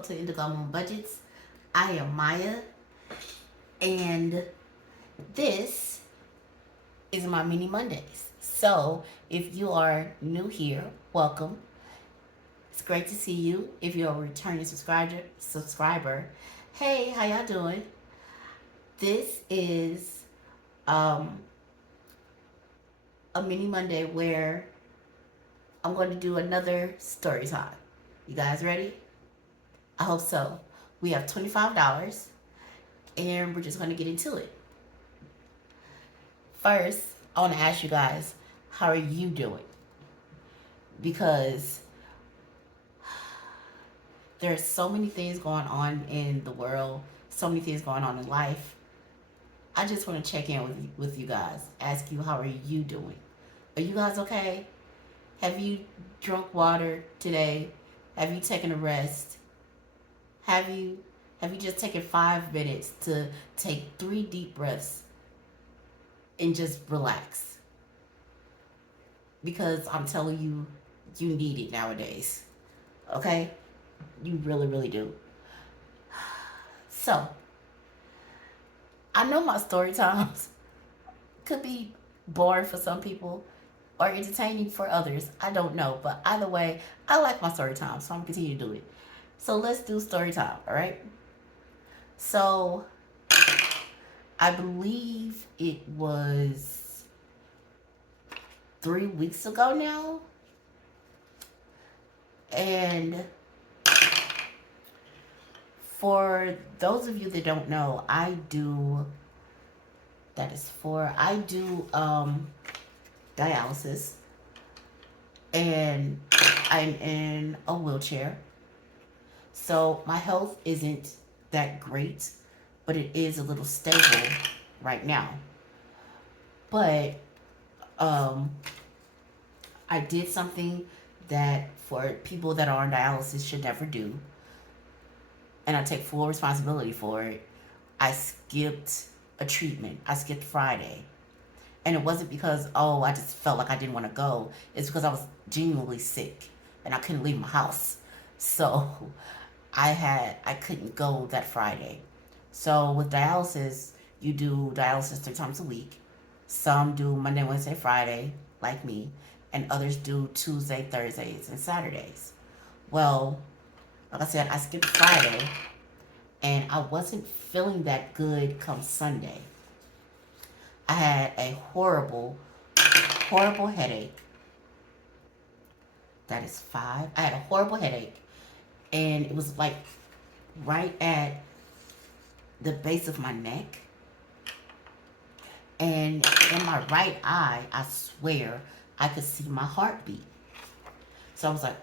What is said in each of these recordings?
welcome to IndigoMoonBudgets. I am Maya, and this is my mini Mondays. So, if you are new here, welcome. It's great to see you. If you're a returning subscriber, hey, how y'all doing? This is um, a mini Monday where I'm going to do another story time. You guys ready? I hope so. We have $25 and we're just going to get into it. First, I want to ask you guys, how are you doing? Because there's so many things going on in the world, so many things going on in life. I just want to check in with you guys, ask you, how are you doing? Are you guys okay? Have you drunk water today? Have you taken a rest? Have you just taken 5 minutes to take 3 deep breaths and just relax? Because I'm telling you, you need it nowadays. Okay? You really, really do. So, I know my story times could be boring for some people or entertaining for others. I don't know. But either way, I like my story time, so I'm going to continue to do it. So let's do story time, all right? So I believe it was 3 weeks ago now. And for those of you that don't know, I do dialysis, and I'm in a wheelchair. So my health isn't that great, but it is a little stable right now. But I did something that for people that are on dialysis should never do, and I take full responsibility for it. I skipped a treatment. I skipped Friday. And it wasn't because, I just felt like I didn't want to go. It's because I was genuinely sick and I couldn't leave my house. So I couldn't go that Friday. So with dialysis, you do dialysis 3 times a week. Some do Monday, Wednesday, Friday, like me, and others do Tuesday, Thursdays, and Saturdays. Well, like I said, I skipped Friday, and I wasn't feeling that good come Sunday. I had a horrible, horrible headache. That is 5. I had a horrible headache, and it was like right at the base of my neck. And in my right eye, I swear, I could see my heartbeat. So I was like,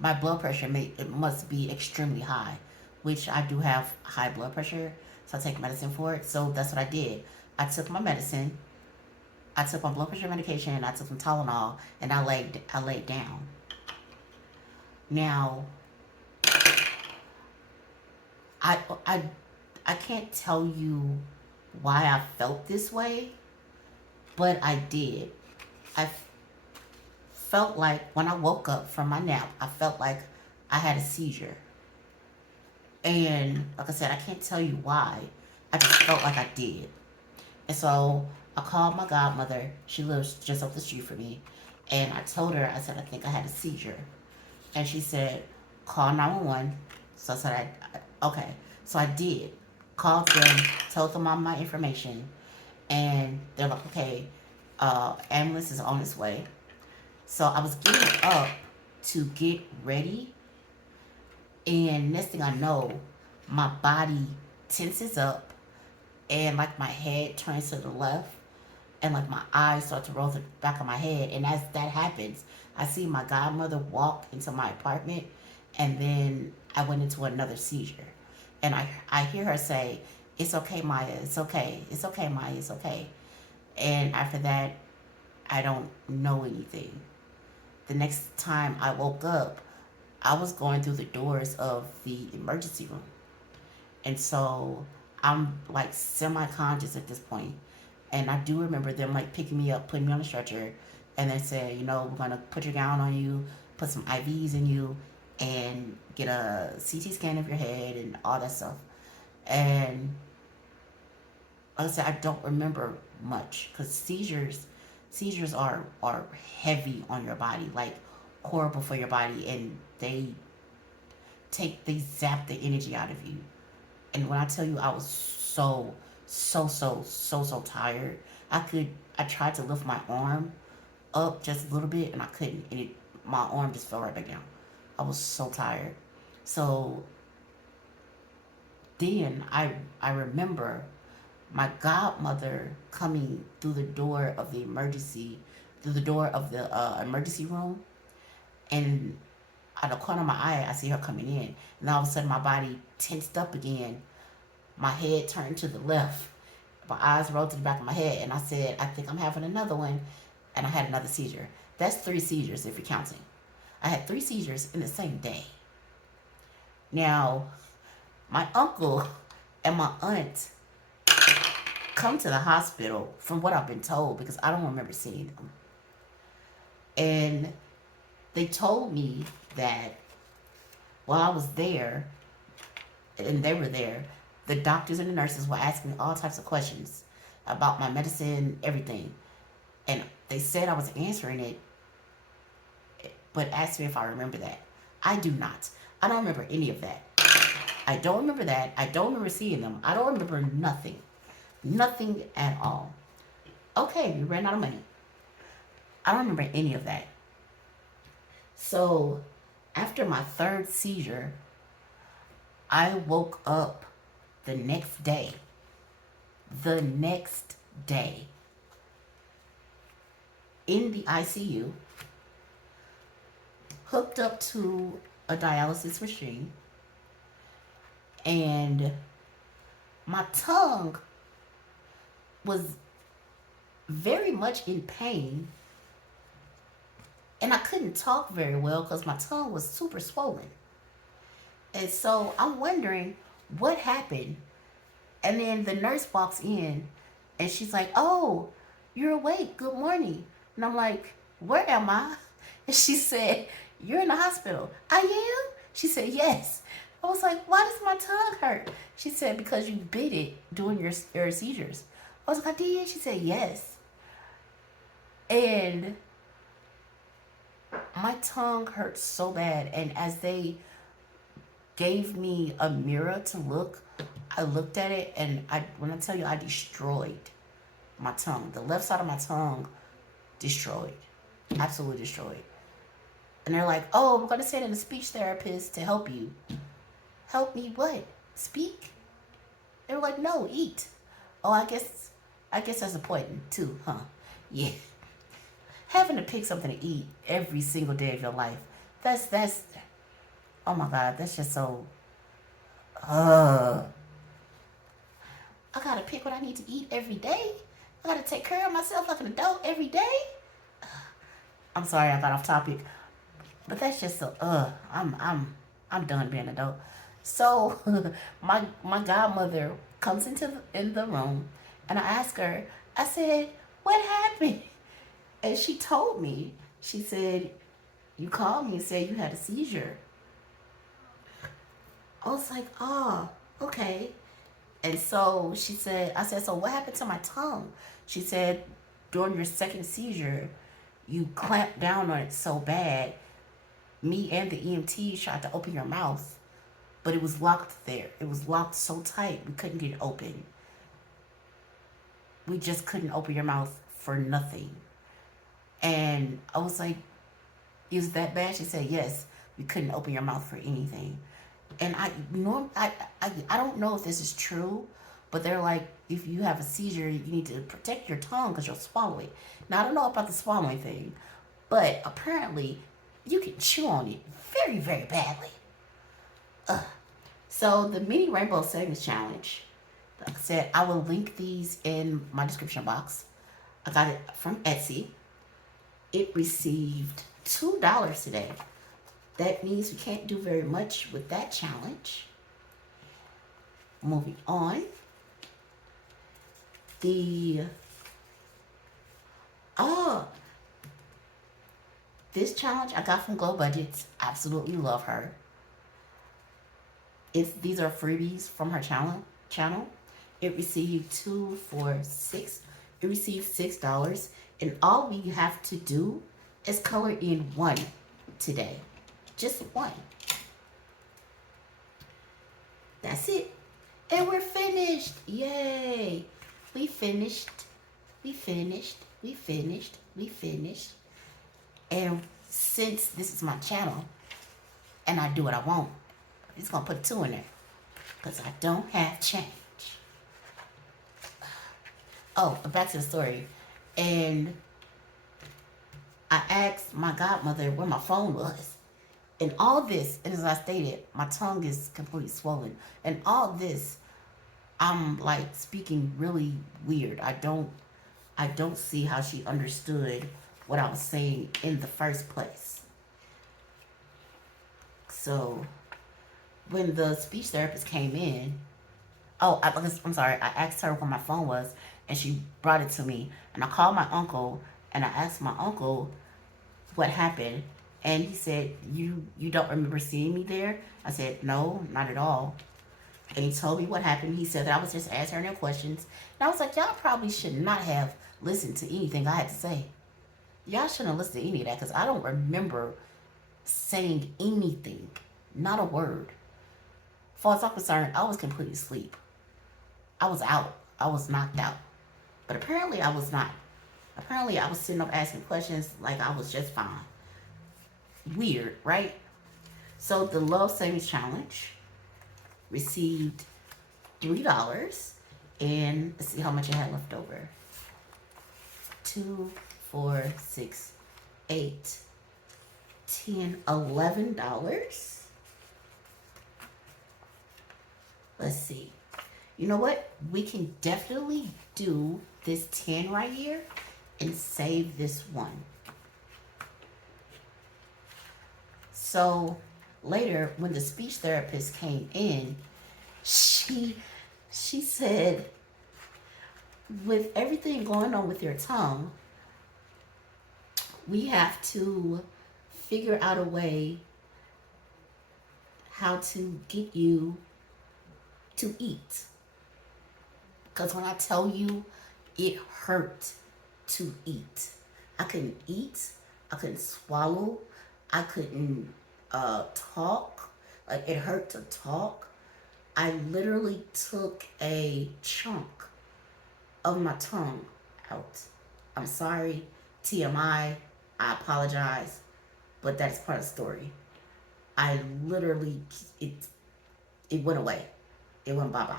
my blood pressure must be extremely high, which I do have high blood pressure, so I take medicine for it. So that's what I did. I took my medicine, I took my blood pressure medication, I took some Tylenol, and I laid down. Now, I can't tell you why I felt this way, but I did. I felt like when I woke up from my nap, I felt like I had a seizure. And like I said, I can't tell you why. I just felt like I did. And so I called my godmother. She lives just up the street from me. And I told her, I said, I think I had a seizure. And she said, call 911. So I said, okay. So I did. Called them, told them all my information. And they're like, okay, ambulance is on its way. So I was getting up to get ready. And next thing I know, my body tenses up. And like my head turns to the left. And like my eyes start to roll to the back of my head. And as that happens, I see my godmother walk into my apartment. And then I went into another seizure. And I hear her say, it's okay, Maya, it's okay. It's okay, Maya, it's okay. And after that, I don't know anything. The next time I woke up, I was going through the doors of the emergency room. And so I'm like semi-conscious at this point. And I do remember them like picking me up, putting me on a stretcher, and then saying, we're going to put your gown on you, put some IVs in you, and get a CT scan of your head and all that stuff. And like I said, I don't remember much because seizures are heavy on your body, like horrible for your body, and they zap the energy out of you. And when I tell you, I was so tired. I tried to lift my arm up just a little bit, and I couldn't. And my arm just fell right back down. I was so tired. So then I remember my godmother coming through the door of the emergency room, and out of the corner of my eye, I see her coming in, and all of a sudden my body tensed up again. My head turned to the left. My eyes rolled to the back of my head, and I said, I think I'm having another one, and I had another seizure. That's 3 seizures if you're counting. I had 3 seizures in the same day. Now, my uncle and my aunt come to the hospital from what I've been told because I don't remember seeing them. And they told me that while I was there and they were there, the doctors and the nurses were asking me all types of questions about my medicine, everything. And they said I was answering it, but asked me if I remember that. I do not. I don't remember any of that. I don't remember that. I don't remember seeing them. I don't remember nothing. Nothing at all. Okay, we ran out of money. I don't remember any of that. So, after my 3rd seizure, I woke up the next day. The next day. In the ICU, hooked up to a dialysis machine, and my tongue was very much in pain, and I couldn't talk very well because my tongue was super swollen. And so I'm wondering what happened. And then the nurse walks in and she's like, "Oh, you're awake. Good morning." And I'm like, "Where am I?" And she said, "You're in the hospital." "I am?" She said, "Yes." I was like, "Why does my tongue hurt?" She said, "Because you bit it during your seizures." I was like, "I did?" She said, "Yes." And my tongue hurt so bad. And as they gave me a mirror to look, I looked at it, and when I tell you I destroyed my tongue, the left side of my tongue destroyed, absolutely destroyed. And they're like, "Oh, we're going to send in a speech therapist to help you." Help me what? Speak? They were like, "No, eat." Oh, I guess that's important too, huh? Yeah. Having to pick something to eat every single day of your life. That's oh my God, that's just so uh I gotta pick what I need to eat every day. I gotta take care of myself like an adult every day. I'm sorry I got off topic. But that's just so I'm done being an adult. So my godmother comes in the room, and I ask her, I said, "What happened?" And she told me, she said, "You called me and said you had a seizure." I was like, "Oh, okay." And so she said, I said, "So what happened to my tongue?" She said, "During your 2nd seizure, you clamped down on it so bad, me and the EMT tried to open your mouth, but it was locked there. It was locked so tight, we couldn't get it open. We just couldn't open your mouth for nothing." And I was like, "It was that bad?" She said, "Yes, we couldn't open your mouth for anything." And I don't know if this is true, but they're like, if you have a seizure, you need to protect your tongue because you'll swallow it. Now, I don't know about the swallowing thing, but apparently you can chew on it very, very badly. So the mini rainbow savings challenge, like I said, I will link these in my description box. I got it from Etsy. It received $2 today. That means we can't do very much with that challenge. Moving on. The This challenge I got from Glow Budgets. Absolutely love her. These are freebies from her channel. It received 2 4 6. It received $6, and all we have to do is color in one today. Just one. That's it. And we're finished. Yay. We finished. We finished. We finished. We finished. And since this is my channel and I do what I want, I'm just going to put 2 in there because I don't have change. Oh, but back to the story. And I asked my godmother where my phone was. And all this, and as I stated, my tongue is completely swollen. And all this, I'm like speaking really weird. I don't see how she understood what I was saying in the first place. So when the speech therapist came in, I'm sorry, I asked her where my phone was, and she brought it to me. And I called my uncle, and I asked my uncle what happened, and he said, you don't remember seeing me there? I said, no, not at all. And he told me what happened. He said that I was just answering their questions. And I was like, y'all probably should not have listened to anything I had to say. Y'all shouldn't have listened to any of that because I don't remember saying anything. Not a word. As far as I'm concerned, I was completely asleep. I was out. I was knocked out. But apparently I was not. Apparently I was sitting up asking questions like I was just fine. Weird, right? So the Love Savings Challenge received $3, and let's see how much I had left over. 2 4 6 8 10 $11. Let's see. You know what? We can definitely do this 10 right here and save this one. So later, when the speech therapist came in, she said, with everything going on with your tongue, we have to figure out a way how to get you to eat. Because when I tell you, it hurt to eat. I couldn't eat. I couldn't swallow. I couldn't talk. Like, it hurt to talk. I literally took a chunk of my tongue out. I'm sorry, TMI, I apologize, but that's part of the story. I literally, it went away. It went bye-bye.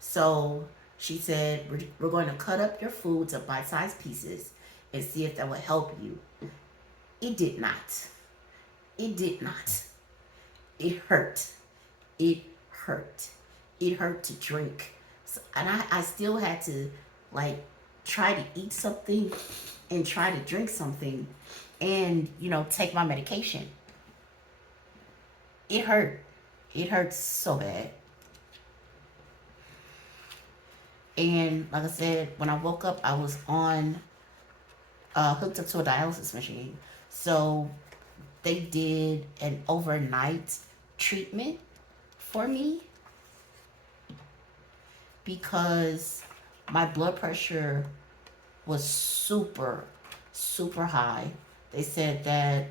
So she said, we're going to cut up your food to bite-sized pieces and see if that will help you. It did not. It did not. It hurt. It hurt. It hurt to drink. So, and I still had to, like, try to eat something and try to drink something and, take my medication. It hurt. It hurt so bad. And like I said, when I woke up, I was hooked up to a dialysis machine. So they did an overnight treatment for me because my blood pressure was super, super high. They said that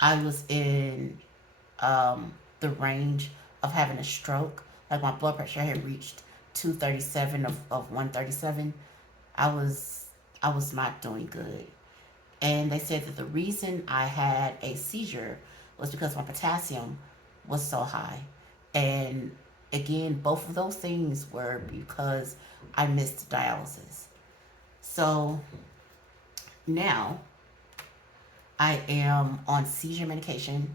I was in the range of having a stroke. Like, my blood pressure had reached 237 of 137. I was not doing good. And they said that the reason I had a seizure was because my potassium was so high. And again, both of those things were because I missed dialysis. So now I am on seizure medication,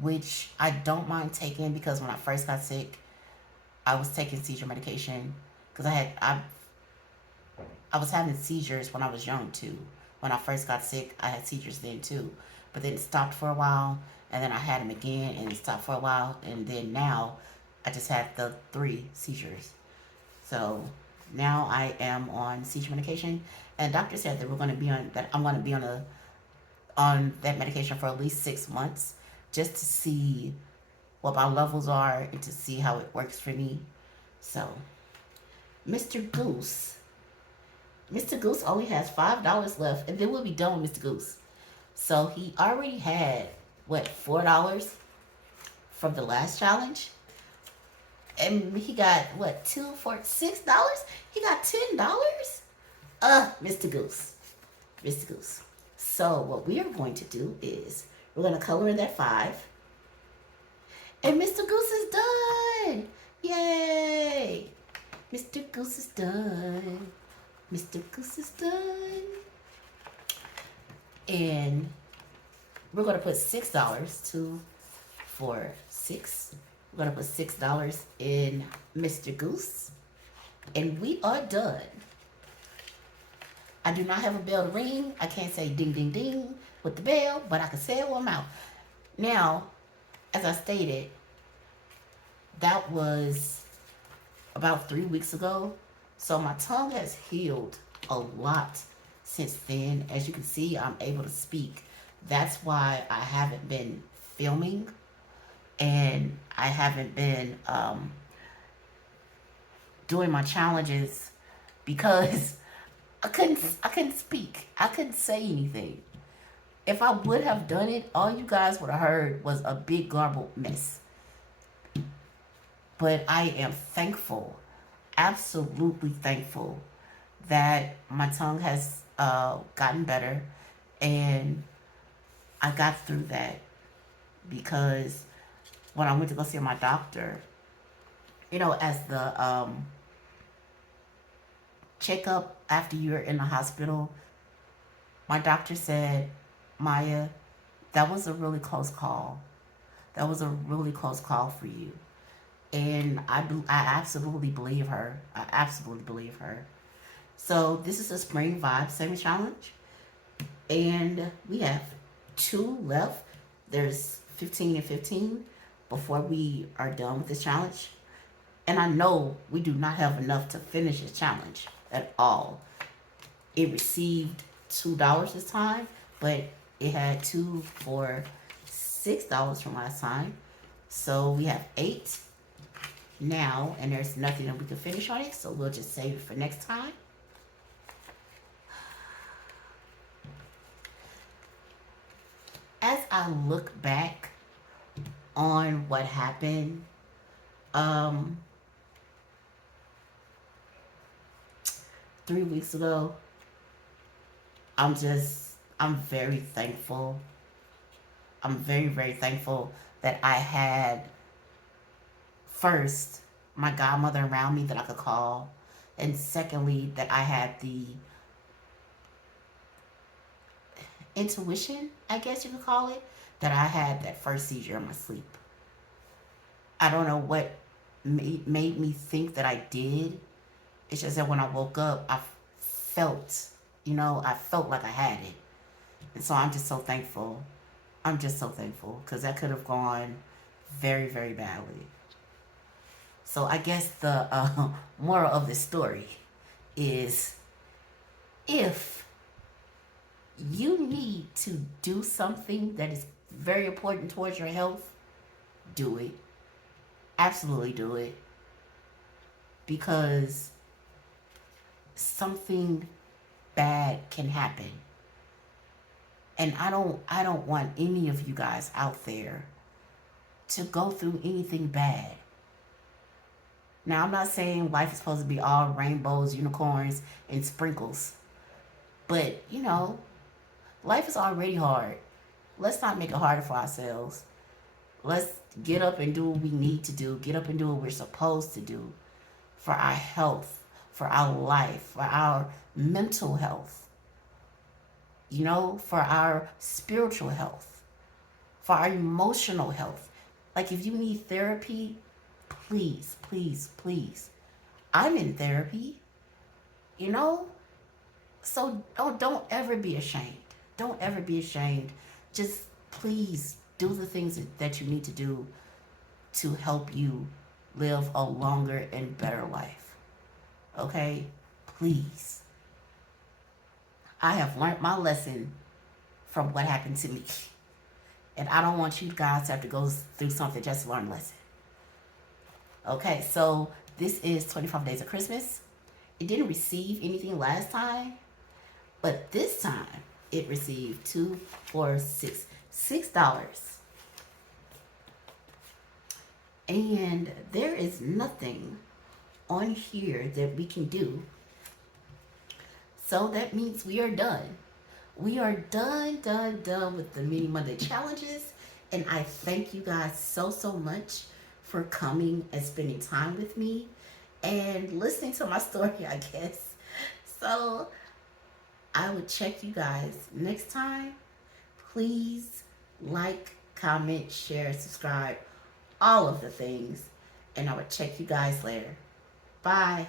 which I don't mind taking because when I first got sick, I was taking seizure medication because I was having seizures when I was young too. When I first got sick, I had seizures then too. But then it stopped for a while, and then I had them again, and it stopped for a while, and then now I just had the 3 seizures. So now I am on seizure medication, and the doctor said that I'm going to be on on that medication for at least 6 months just to see what my levels are and to see how it works for me. So, Mr. Goose. Mr. Goose only has $5 left, and then we'll be done with Mr. Goose. So he already had what, $4 from the last challenge, and he got what, two for $6. He got $10. Mr. Goose, Mr. Goose. So what we are going to do is we're going to color in that 5, and Mr. Goose is done. Yay! Mr. Goose is done. Mr. Goose is done. And we're going to put $6, 2, 4, 6. We're going to put $6 in Mr. Goose. And we are done. I do not have a bell to ring. I can't say ding, ding, ding with the bell, but I can say it with my mouth. Now, as I stated, that was about 3 weeks ago. So my tongue has healed a lot since then. As you can see, I'm able to speak. That's why I haven't been filming, and I haven't been doing my challenges because I couldn't speak. I couldn't say anything. If I would have done it, all you guys would have heard was a big garbled mess. But I am thankful, absolutely thankful, that my tongue has gotten better, and I got through that because when I went to go see my doctor, as the checkup after you're in the hospital, my doctor said, Maya, that was a really close call. That was a really close call for you. And I absolutely believe her. I absolutely believe her. So this is a Spring Vibe 7 challenge. And we have 2 left. There's 15 and 15 before we are done with this challenge. And I know we do not have enough to finish this challenge at all. It received $2 this time, but it had 2 for $6 from last time. So we have 8 now, and there's nothing that we can finish on it, so we'll just save it for next time. As I look back on what happened, 3 weeks ago, I'm very thankful. I'm very, very thankful that I had, first, my godmother around me that I could call, and secondly, that I had the intuition, I guess you could call it, that I had that first seizure in my sleep. I don't know what made me think that I did. It's just that when I woke up, I felt like I had it. And so I'm just so thankful. I'm just so thankful because that could have gone very, very badly. So I guess the moral of this story is, if you need to do something that is very important towards your health, do it. Absolutely do it. Because something bad can happen. And I don't want any of you guys out there to go through anything bad. Now, I'm not saying life is supposed to be all rainbows, unicorns, and sprinkles. But, life is already hard. Let's not make it harder for ourselves. Let's get up and do what we need to do. Get up and do what we're supposed to do for our health, for our life, for our mental health, for our spiritual health, for our emotional health. Like, if you need therapy, please, please, please. I'm in therapy, So don't ever be ashamed. Don't ever be ashamed. Just please do the things that you need to do to help you live a longer and better life. Okay? Please. I have learned my lesson from what happened to me. And I don't want you guys to have to go through something just to learn a lesson. Okay, so this is 25 Days of Christmas. It didn't receive anything last time, but this time it received $6. And there is nothing on here that we can do. So that means we are done. We are done with the Mini Monday challenges. And I thank you guys so much for coming and spending time with me and listening to my story, I guess. So I will check you guys next time. Please like, comment, share, subscribe, all of the things. And I will check you guys later. Bye.